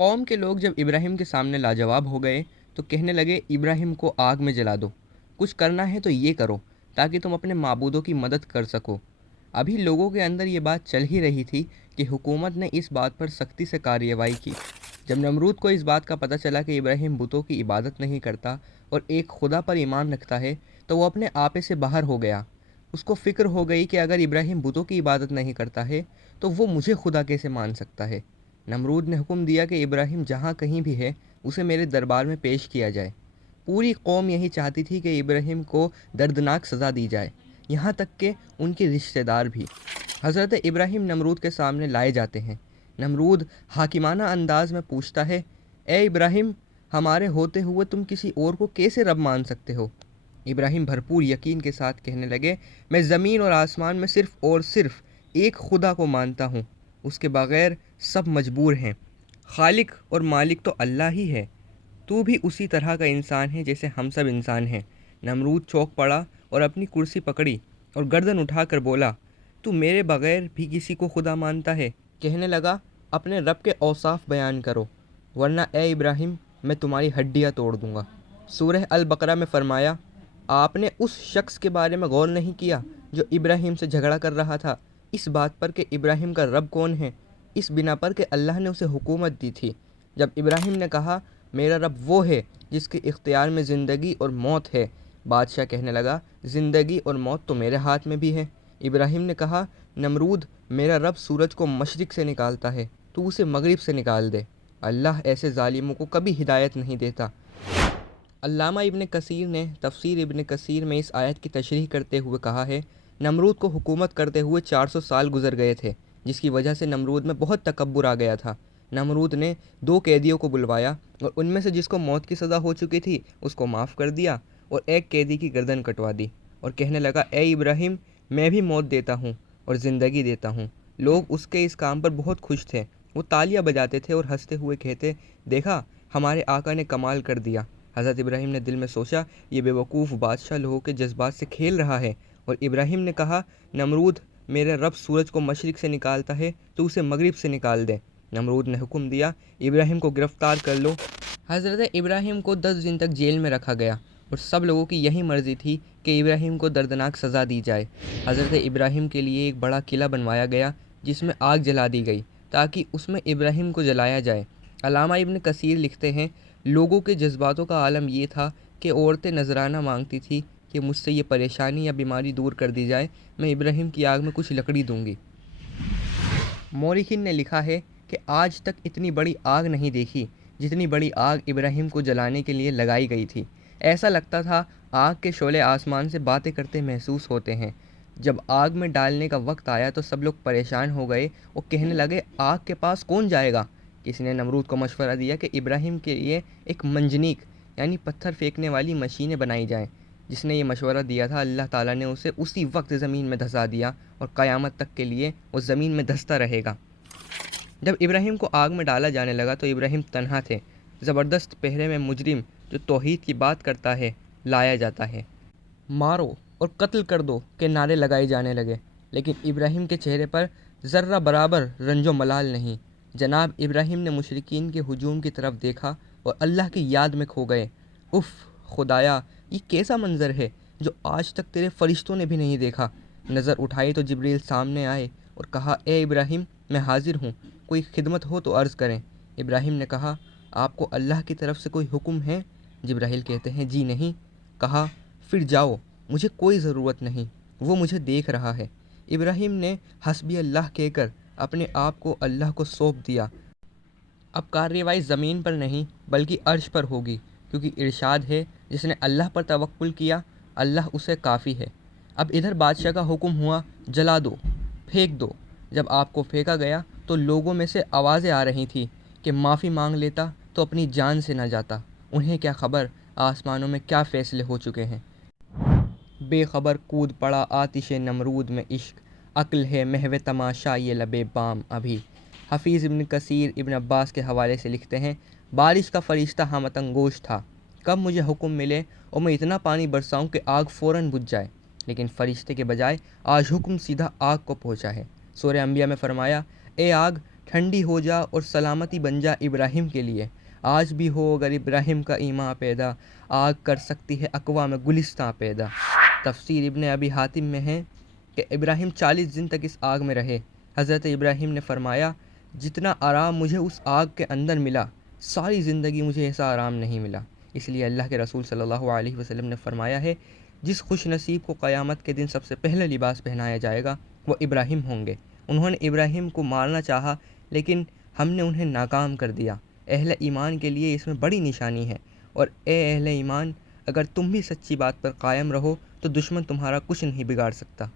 قوم کے لوگ جب ابراہیم کے سامنے لاجواب ہو گئے تو کہنے لگے ابراہیم کو آگ میں جلا دو، کچھ کرنا ہے تو یہ کرو تاکہ تم اپنے معبودوں کی مدد کر سکو۔ ابھی لوگوں کے اندر یہ بات چل ہی رہی تھی کہ حکومت نے اس بات پر سختی سے کارروائی کی۔ جب نمرود کو اس بات کا پتہ چلا کہ ابراہیم بتوں کی عبادت نہیں کرتا اور ایک خدا پر ایمان رکھتا ہے تو وہ اپنے آپے سے باہر ہو گیا۔ اس کو فکر ہو گئی کہ اگر ابراہیم بتوں کی عبادت نہیں کرتا ہے تو وہ مجھے خدا کیسے مان سکتا ہے۔ نمرود نے حکم دیا کہ ابراہیم جہاں کہیں بھی ہے اسے میرے دربار میں پیش کیا جائے۔ پوری قوم یہی چاہتی تھی کہ ابراہیم کو دردناک سزا دی جائے، یہاں تک کہ ان کے رشتہ دار بھی۔ حضرت ابراہیم نمرود کے سامنے لائے جاتے ہیں۔ نمرود حاکمانہ انداز میں پوچھتا ہے، اے ابراہیم، ہمارے ہوتے ہوئے تم کسی اور کو کیسے رب مان سکتے ہو؟ ابراہیم بھرپور یقین کے ساتھ کہنے لگے، میں زمین اور آسمان میں صرف اور صرف ایک خدا کو مانتا ہوں، اس کے بغیر سب مجبور ہیں۔ خالق اور مالک تو اللہ ہی ہے، تو بھی اسی طرح کا انسان ہے جیسے ہم سب انسان ہیں۔ نمرود چونک پڑا اور اپنی کرسی پکڑی اور گردن اٹھا کر بولا، تو میرے بغیر بھی کسی کو خدا مانتا ہے؟ کہنے لگا، اپنے رب کے اوصاف بیان کرو ورنہ اے ابراہیم میں تمہاری ہڈیاں توڑ دوں گا۔ سورہ البقرہ میں فرمایا، آپ نے اس شخص کے بارے میں غور نہیں کیا جو ابراہیم سے جھگڑا کر رہا تھا، اس بات پر کہ ابراہیم کا رب کون ہے، اس بنا پر کہ اللہ نے اسے حکومت دی تھی۔ جب ابراہیم نے کہا، میرا رب وہ ہے جس کے اختیار میں زندگی اور موت ہے، بادشاہ کہنے لگا، زندگی اور موت تو میرے ہاتھ میں بھی ہے۔ ابراہیم نے کہا، نمرود، میرا رب سورج کو مشرق سے نکالتا ہے، تو اسے مغرب سے نکال دے، اللہ ایسے ظالموں کو کبھی ہدایت نہیں دیتا۔ علامہ ابن کثیر نے تفسیر ابن کثیر میں اس آیت کی تشریح کرتے ہوئے کہا ہے، نمرود کو حکومت کرتے ہوئے 400 سال گزر گئے تھے، جس کی وجہ سے نمرود میں بہت تکبر آ گیا تھا۔ نمرود نے 2 قیدیوں کو بلوایا اور ان میں سے جس کو موت کی سزا ہو چکی تھی اس کو معاف کر دیا اور ایک قیدی کی گردن کٹوا دی، اور کہنے لگا، اے ابراہیم، میں بھی موت دیتا ہوں اور زندگی دیتا ہوں۔ لوگ اس کے اس کام پر بہت خوش تھے، وہ تالیاں بجاتے تھے اور ہنستے ہوئے کہتے، دیکھا، ہمارے آقا نے کمال کر دیا۔ حضرت ابراہیم نے دل میں سوچا، یہ بے وقوف بادشاہ لوگوں کے جذبات سے کھیل رہا ہے، اور ابراہیم نے کہا، نمرود، میرے رب سورج کو مشرق سے نکالتا ہے تو اسے مغرب سے نکال دے۔ نمرود نے حکم دیا، ابراہیم کو گرفتار کر لو۔ حضرت ابراہیم کو 10 دن تک جیل میں رکھا گیا اور سب لوگوں کی یہی مرضی تھی کہ ابراہیم کو دردناک سزا دی جائے۔ حضرت ابراہیم کے لیے ایک بڑا قلعہ بنوایا گیا جس میں آگ جلا دی گئی تاکہ اس میں ابراہیم کو جلایا جائے۔ علامہ ابن کثیر لکھتے ہیں، لوگوں کے جذباتوں کا عالم یہ تھا کہ عورتیں نذرانہ مانگتی تھیں کہ مجھ سے یہ پریشانی یا بیماری دور کر دی جائے، میں ابراہیم کی آگ میں کچھ لکڑی دوں گی۔ مورخین نے لکھا ہے کہ آج تک اتنی بڑی آگ نہیں دیکھی جتنی بڑی آگ ابراہیم کو جلانے کے لیے لگائی گئی تھی۔ ایسا لگتا تھا آگ کے شعلے آسمان سے باتیں کرتے محسوس ہوتے ہیں۔ جب آگ میں ڈالنے کا وقت آیا تو سب لوگ پریشان ہو گئے اور کہنے لگے، آگ کے پاس کون جائے گا؟ کسی نے نمرود کو مشورہ دیا کہ ابراہیم کے لیے ایک منجنیق یعنی پتھر پھینکنے والی مشینیں بنائی جائیں۔ جس نے یہ مشورہ دیا تھا، اللہ تعالیٰ نے اسے اسی وقت زمین میں دھسا دیا اور قیامت تک کے لیے وہ زمین میں دھستا رہے گا۔ جب ابراہیم کو آگ میں ڈالا جانے لگا تو ابراہیم تنہا تھے۔ زبردست پہرے میں مجرم جو توحید کی بات کرتا ہے لایا جاتا ہے۔ مارو اور قتل کر دو کے نعرے لگائے جانے لگے، لیکن ابراہیم کے چہرے پر ذرہ برابر رنج و ملال نہیں۔ جناب ابراہیم نے مشرکین کے ہجوم کی طرف دیکھا اور اللہ کی یاد میں کھو گئے۔ اف خدایا، یہ کیسا منظر ہے جو آج تک تیرے فرشتوں نے بھی نہیں دیکھا۔ نظر اٹھائی تو جبریل سامنے آئے اور کہا، اے ابراہیم، میں حاضر ہوں، کوئی خدمت ہو تو عرض کریں۔ ابراہیم نے کہا، آپ کو اللہ کی طرف سے کوئی حکم ہے؟ جبرائیل کہتے ہیں، جی نہیں۔ کہا، پھر جاؤ، مجھے کوئی ضرورت نہیں، وہ مجھے دیکھ رہا ہے۔ ابراہیم نے حسبی اللہ کہہ کر اپنے آپ کو اللہ کو سونپ دیا۔ اب کارروائی زمین پر نہیں بلکہ عرش پر ہوگی، کیونکہ ارشاد ہے، جس نے اللہ پر توکل کیا اللہ اسے کافی ہے۔ اب ادھر بادشاہ کا حکم ہوا، جلا دو، پھینک دو۔ جب آپ کو پھینکا گیا تو لوگوں میں سے آوازیں آ رہی تھیں کہ معافی مانگ لیتا تو اپنی جان سے نہ جاتا، انہیں کیا خبر آسمانوں میں کیا فیصلے ہو چکے ہیں۔ بے خبر کود پڑا آتش نمرود میں عشق، عقل ہے محو تماشا یہ لبِ بام ابھی۔ حفیظ ابن کثیر ابن عباس کے حوالے سے لکھتے ہیں، بارش کا فرشتہ ہمت انگوش تھا، کب مجھے حکم ملے اور میں اتنا پانی برساؤں کہ آگ فوراً بجھ جائے، لیکن فرشتے کے بجائے آج حکم سیدھا آگ کو پہنچا ہے۔ سورہ انبیاء میں فرمایا، اے آگ ٹھنڈی ہو جا اور سلامتی بن جا ابراہیم کے لیے، آج بھی ہو اگر ابراہیم کا ایمان پیدا، آگ کر سکتی ہے اقوام گلستاں پیدا۔ تفسیر ابن ابی حاتم میں ہے کہ ابراہیم 40 دن تک اس آگ میں رہے۔ حضرت ابراہیم نے فرمایا، جتنا آرام مجھے اس آگ کے اندر ملا، ساری زندگی مجھے ایسا آرام نہیں ملا۔ اس لیے اللہ کے رسول صلی اللہ علیہ وسلم نے فرمایا ہے، جس خوش نصیب کو قیامت کے دن سب سے پہلا لباس پہنایا جائے گا وہ ابراہیم ہوں گے۔ انہوں نے ابراہیم کو مارنا چاہا لیکن ہم نے انہیں ناکام کر دیا۔ اہل ایمان کے لیے اس میں بڑی نشانی ہے، اور اے اہل ایمان، اگر تم بھی سچی بات پر قائم رہو تو دشمن تمہارا کچھ نہیں بگاڑ سکتا۔